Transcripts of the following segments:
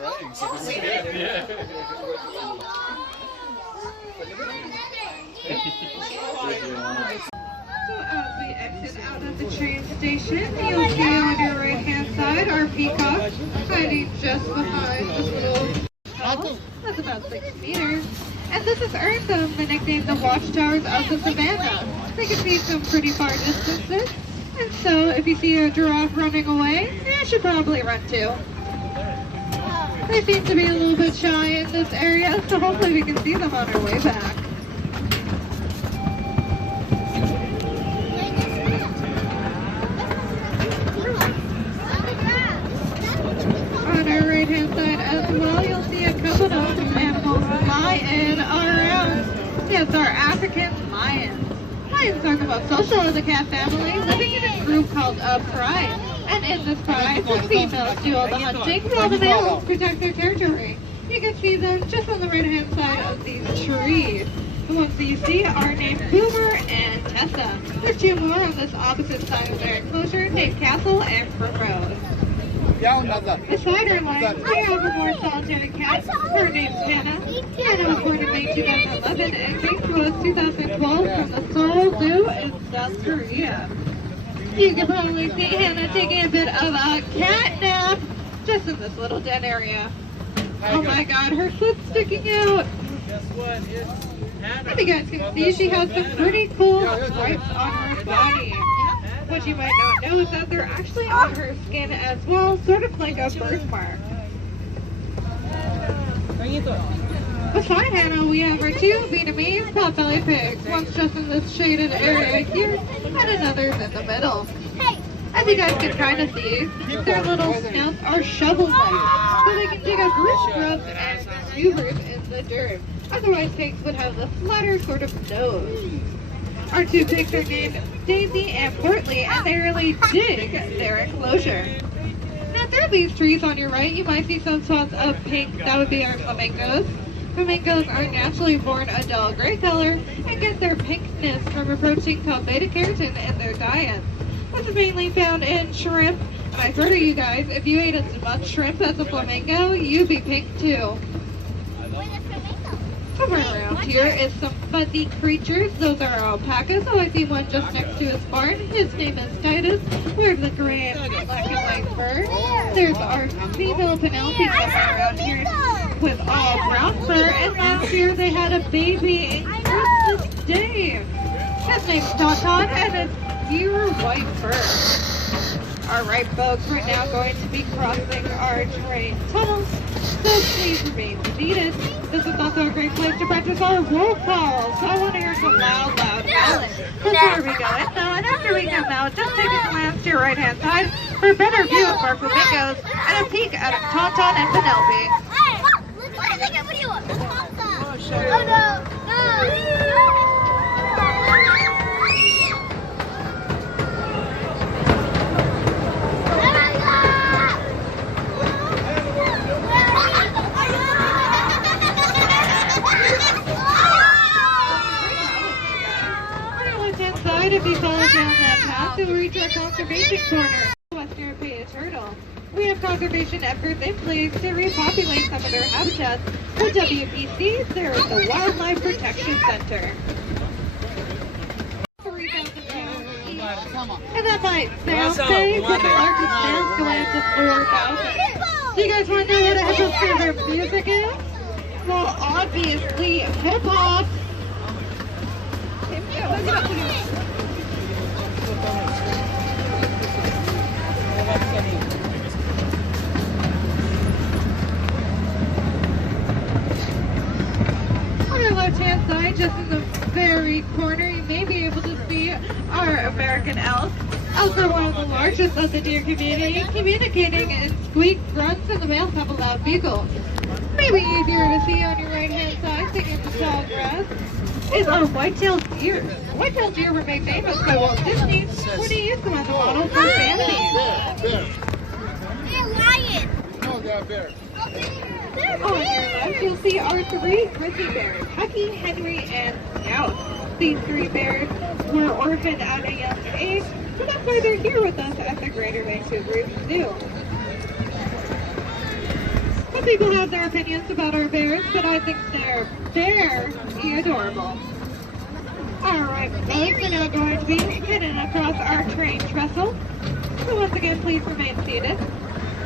crying. So this is good. So as we exit out of the train station, you'll see on your right-hand side our peacock hiding just behind this little house. That's about 6 meters. And this has earned them the nickname the Watchtowers of the Savannah. They can see some pretty far distances. And so if you see a giraffe running away, you should probably run too. They seem to be a little bit shy in this area, so hopefully we can see them on our way back. On our right-hand side as well, you'll see a couple of animals flying around. Yes, our African lions. Lions are the most social of the cat family, living in a group called a pride. And in this pride, the females do all the hunting while the males protect their territory. You can see them just on the right-hand side of these trees. The ones that you see are named Boomer and Tessa. There's 2 more on this opposite side of their enclosure named Castle and Primrose. Beside our lions, we have a more solitary cat. Her name's Hannah. Hannah was born in May 2011 and came to us 2012 from the Seoul Zoo in South Korea. You can probably see Hannah taking a bit of a cat nap just in this little den area. Oh my god, her foot's sticking out. If you guys can see, she has some pretty cool stripes on her body. What you might not know is that they're actually on her skin as well, sort of like a birthmark. Beside Hannah, we have our 2 Vietnamese potbelly pigs, one's just in this shaded area here, and another's in the middle. As you guys can kind of see, their little snouts are shovel-like, so they can dig up root scrubs and maneuvers in the dirt. Otherwise, pigs would have the flatter sort of nose. Our 2 pigs are named Daisy and Portly, and they really dig their enclosure. Now through these trees on your right, you might see some spots of pink. That would be our flamingos. Flamingos are naturally born a dull gray color and get their pinkness from a protein called beta-carotene in their diet. This is mainly found in shrimp. And I swear to you guys, if you ate as much shrimp as a flamingo, you'd be pink too. Somewhere around here is some fuzzy creatures. Those are alpacas. Oh, I see one just next to his barn. His name is Titus. Wears the gray and black and white fur. There's our female Penelope somewhere around here with all brown fur. And last year they had a baby in Christmas Day. His name's Tauntaun and it's pure white fur. Alright folks, we're now going to be crossing our train tunnels, so please remain seated. This is also a great place to practice our roll call, so I want to hear some loud yelling. Before we go in though, and after we come out, just take a glance to your right hand side for a better view of our flamingos and a peek at Tauntaun and Penelope. Oh no! If you follow down that path, you'll reach our conservation corner. Western Paya turtle. We have conservation efforts in place to repopulate some of their habitats. For WPC, there is the Wildlife Protection Center. 3,000 pounds each. And that might sound safe, but the largest males go out to 4,000. Do you guys want to know what a hippo's favorite music is? Well, obviously, hip-hop. On our left-hand side, just in the very corner, you may be able to see our American elk. Elk are one of the largest of the deer community, communicating in squeak grunts, and the males have a loud bugle. Maybe easier to see on your right-hand side, singing the tall grass, is our white-tailed deer. White-tailed deer were made famous by Walt Disney when he used them as a model for fantasy. They're lions. No, they're bears. On your left, you'll see our 3 grizzly bears, Hucky, Henry, and Scout. These 3 bears were orphaned at a young age, so that's why they're here with us at the Greater Vancouver Zoo. Some people have their opinions about our bears, but I think they're very adorable. Alright, folks, we're now going to be heading across our train trestle. So once again, please remain seated.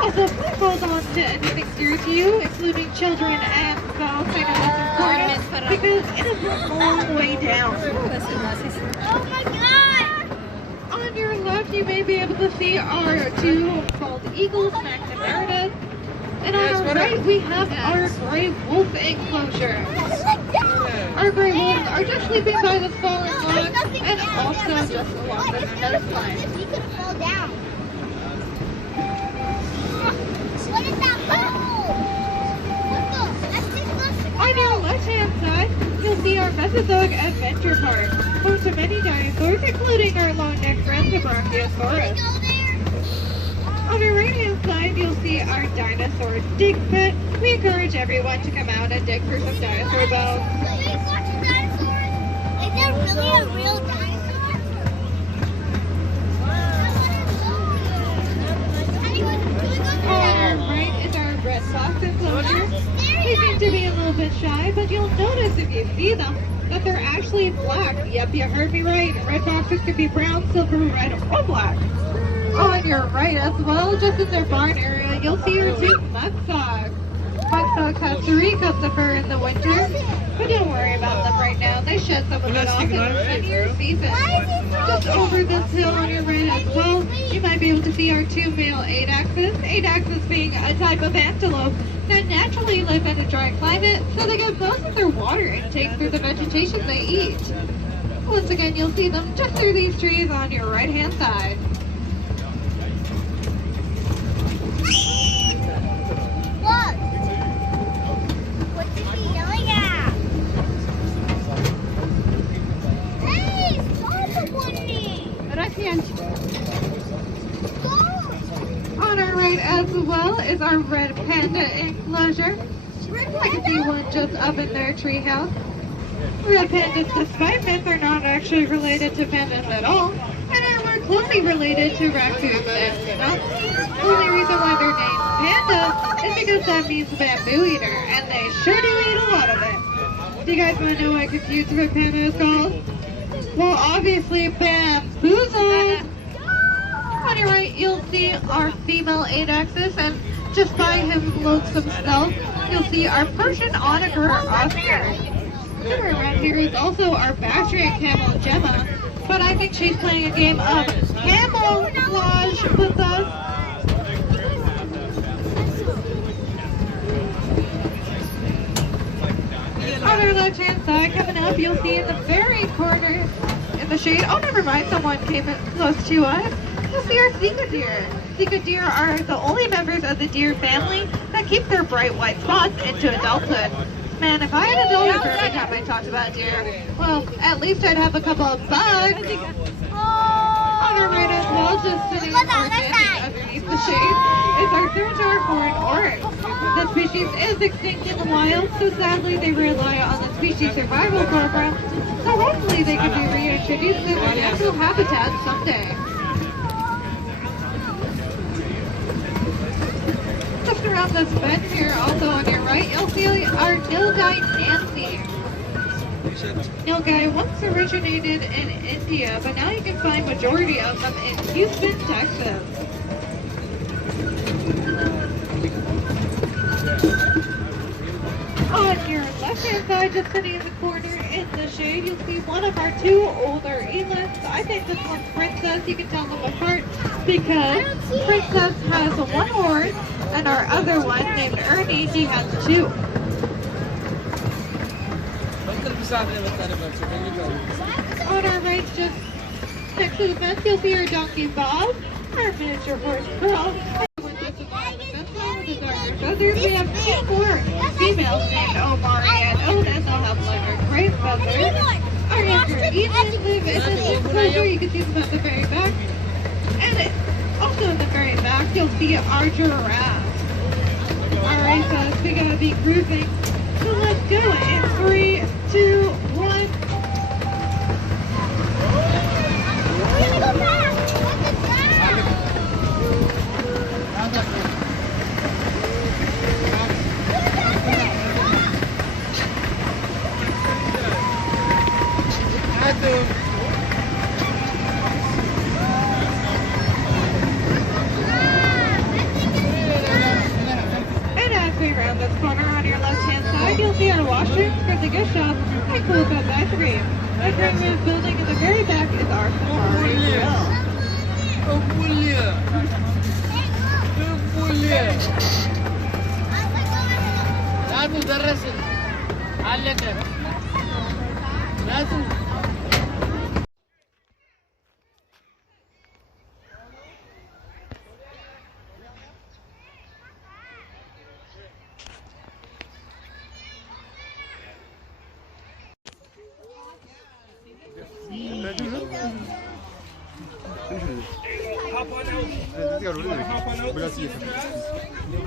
Also, please hold on to anything dear to you, including children and phones. I know that's important because it is a long way down. Oh my god! On your left, you may be able to see our two bald eagles, Max and Meredith. And on our right, we have our gray wolf enclosure. Our gray wolves are just sleeping by the fallen log and also just along the coastline. He could fall down. What is that hole? On your left-hand side, you'll see our Mesozoic Adventure Park, home to many dinosaurs, including our long-necked friend, the Brachiosaurus. On your right-hand side, you'll see our dinosaur dig pit. We encourage everyone to come out and dig for some dinosaur bones. Is there really a real dinosaur? Right is our red fox enclosure. They seem to be a little bit shy, but you'll notice if you see them that they're actually black. Yep, you heard me right. Red foxes can be brown, silver, red, or black. On your right as well, just in their barn area, you'll see your two muskox. Muskox have 3 cups of fur in the winter, but don't worry about them right now. They shed some of it off in the sunnier season. Just over this hill on your right as well, you might be able to see our 2 male Adaxes. Adaxes being a type of antelope that naturally live in a dry climate, so they get most of their water intake through the vegetation they eat. Once again, you'll see them just through these trees on your right-hand side. Look! What's he yelling at? Hey! Stop bunny! On our right as well is our red panda enclosure. I can see one just up in their treehouse. Red pandas, despite myth, are not actually related to pandas at all, and are more closely related to raccoons and skunks. The only reason why they're named pandas is because that means bamboo eater, and they sure do eat a lot of it. Do you guys want to know what confused red panda is called? Well, obviously bamboozled. On your right, you'll see our female Adaxes, and just by his loathsome self, you'll see our Persian onager Oscar. Somewhere around here is also our Bactrian camel Gemma, but I think she's playing a game of camouflage with us. On our left-hand side, coming up, you'll see in the very corner in the shade. Oh, never mind, someone came in close to us. You'll see our Sika deer. Sika deer are the only members of the deer family that keep their bright white spots into adulthood. Man, if I had a dollar for every time I talked about deer, well, at least I'd have a couple of bugs. On our right as well, just sitting or standing underneath the shade, is our third-jar horned oryx. The species is extinct in the wild, so sadly they rely on the species survival program, so hopefully they can be reintroduced to their natural habitat someday. Just around this bend here, also on your right, you'll see our nilgai Nancy. Nilgai once originated in India, but now you can find majority of them in Houston, Texas. On your left-hand side, just sitting in the corner in the shade, you'll see one of our 2 older elands. I think this one's Princess. You can tell them apart because Princess has 1 horn, and our other one, named Ernie, he has 2. On our right, just next to the fence, you'll see our donkey Bob, our miniature horse Pearl. We have 2 more females named Omari and Otis. They'll have like great feathers. Our younger Ethan live in this enclosure. You can see them at the very back. And also in the very back, you'll see our giraffe. Alright, so we gotta be grooving. So let's go in 3, 2, 1. We're gonna go back! What is that? And as we round this corner on your left-hand side, you'll see our washrooms for the gift shop and cool cup ice cream. The green roof building in the very back is our safari grill. لازم درسن علقت لازم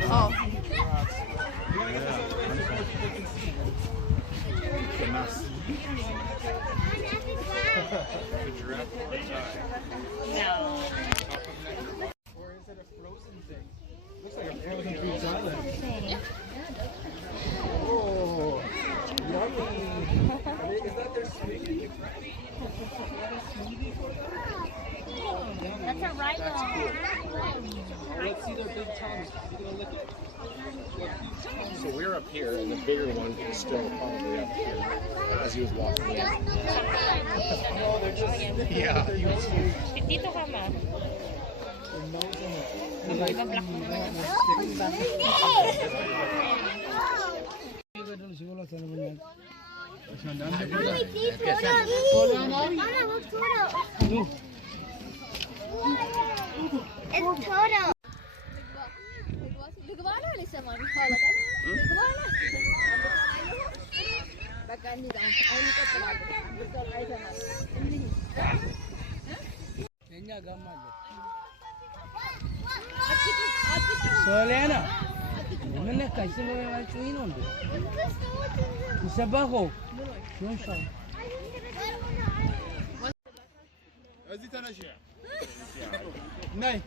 Oh. No. Or is it a frozen thing? Looks like a frozen pizza island. Oh, yummy. Is that their smoothie? That's a rhino. That's cool. Let's see their big tongues. You gonna lick it? So we're up here, and the bigger one is still probably up here as he was walking in. Oh, they're just yeah. Dito ka, ma. It's Toto. Gagawala ulit sa mga hawak. Gagawala. Baka hindi daw. Ay, hindi ko talaga. Gusto ay sama. Kenya gamal. Solena. Mana kasi mo yung alchuin on. Sabaho. Yung siya. Azit anaşya. Nay.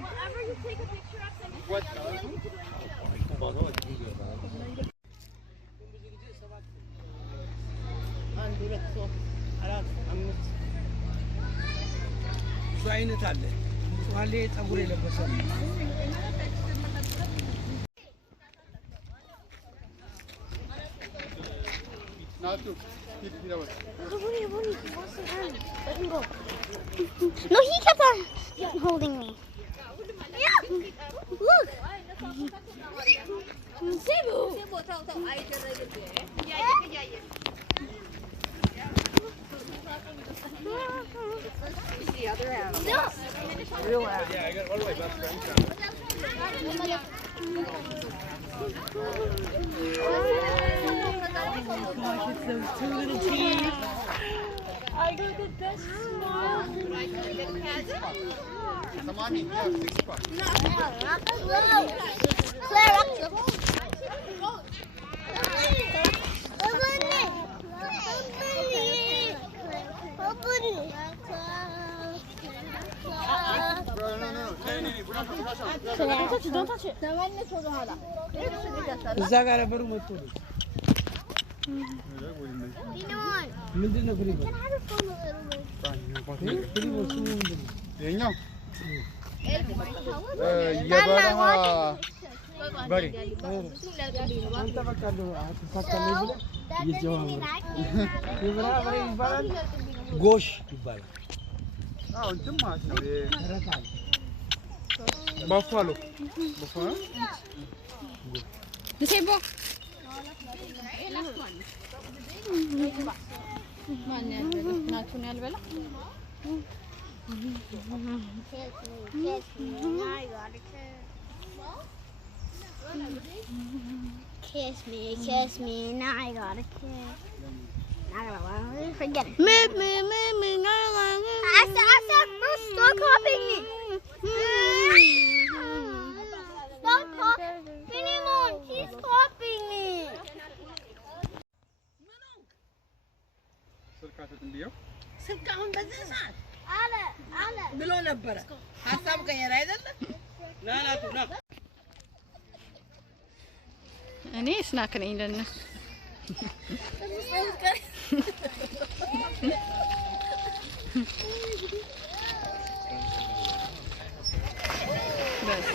Whatever you take a picture of them. What? እሱ አይነት አለ። እሱ አለ ፀጉር የለበሰ ነው። Natu. Git bir bak. No, he kept on holding me. Yeah. Look. Cebu. The other animal. No. Real animal. Yeah, I got one of my best friends. Gosh, it's those two little teeth. I got the best smile. Tamami, yeah, 6 bucks. Claire, Don't touch it. እዛ ጋር ነበር መጥቶ ምንድን ነው ፍሪ ይኸኛው የበረሃ በሬ አንተ በቃ አትሳካለኝ ብለህ እየጀዋወረ የበረሃ በሬ ይባላል ጎሽ ይባላል አዎ እንትን ማለት ነው ተረታል ባፋሎ Disebo. ናቱን ያልበላ Kiss me, now I got a kiss. Forget it. I said, first, stop copying me. Stop ስልክ አሁን በዚህ ሰዓት አለ ብሎ ነበረ። ሀሳብ ቀየረ አይደለም? ናናቱ ና እኔ ስናክ ነኝ ለእነሱ። በስ